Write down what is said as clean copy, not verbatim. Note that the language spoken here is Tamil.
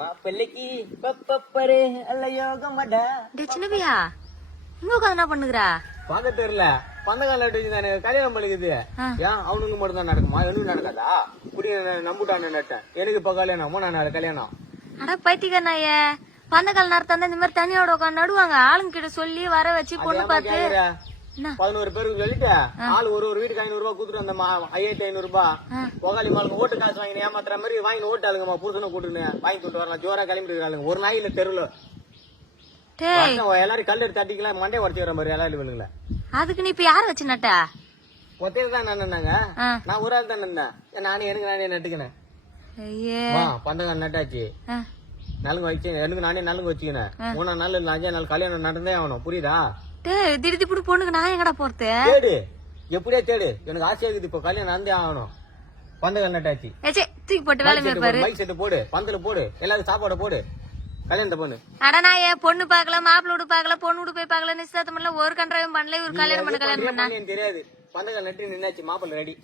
மாப்பிள்ளைக்கு பப்பரே அல்ல யோகமடா. டேய் சின்னபியா இங்க உட்காந்து என்ன பண்ணுகிறா? பார்க்க தெரியல பந்தகால நட்டு கல்யாணம் பண்ணிக்குது. ஏன் அவனுக்கு மட்டும் தான் நடக்குமா? எனக்கு நடக்காதா? குடிய நம்புட்டான்னு நட்டேன். எனக்கு இப்ப கல்யாணம் 3 நாள் கல்யாணம். அட பைத்தியக்காரனாய பந்தகால் நடத்தா இந்த மாதிரி தனியோட உட்காந்து நடுவாங்க. ஆளுங்க கிட்ட சொல்லி வர வச்சு பொண்ணு பார்த்து 11 பேருக்கு சொல்லிட்டு ஆள் ஒரு வீட்டுக்கு 500 ரூபாய் கூத்துட்டு வந்தம்மா. 5500 ரூபாய் பொகாலி மாலுக்கு ஓட்டு காசு வாங்கி ஏமாத்துற மாதிரி வாங்கி ஓட்டு ஆளுங்கம்மா. புருஷனை கூட்டுன்னு வாங்கி கொண்டு வரலாம். ஜோரா கிளம்பிட்டு இருக்காங்க. ஒரு நாயில தெருல எல்லாரும் கல் எடுத்து தட்டிக்கலாம். மண்டே உடச்சு வர மாதிரி எல்லாரும் இவனுங்கள. அதுக்கு நீ இப்ப யார வச்சு நட்ட? ஒத்தையில தான் நின்னாங்க. நான் ஒரு ஆள் தான் நின்னேன். எனக்கு நானே நட்டுக்கினேன். பந்தகால் நட்டாச்சு. நலுங்கு வச்சு எனக்கு நானே நலுங்கு வச்சுக்கினேன். 3 நாள் 5 நாள் கல்யாணம் நடந்தே ஆகணும். புரியுதா? திடீர்னு புடி பொண்ணுக்கு நான் எங்கடா போறது? தேடு எப்படியே தேடு. எனக்கு ஆசையா இருக்குது. இப்ப கல்யாணம் நடந்தே ஆகணும். பந்தகால் நட்டாச்சு. தூக்கி போட்டு வேலை பாரு. மைக் செட்டு போடு, பந்தல போடு, எல்லாரும் சாப்பாடு போடு. கல்யாணத்தை பொண்ணு அடனாயே பொண்ணு பாக்கல, மாப்பிள்ள வீடு பாக்கல, பொண்ணு வீடு போய் பாக்கல, நிச்சயதார்த்தம் பண்ணல, ஒரு கன்றாவையும் பண்ணல. இவரு கல்யாணம் பண்ண தெரியாது. பந்தகால் நட்டு நின்னாச்சு. மாப்பிள்ள ரெடி.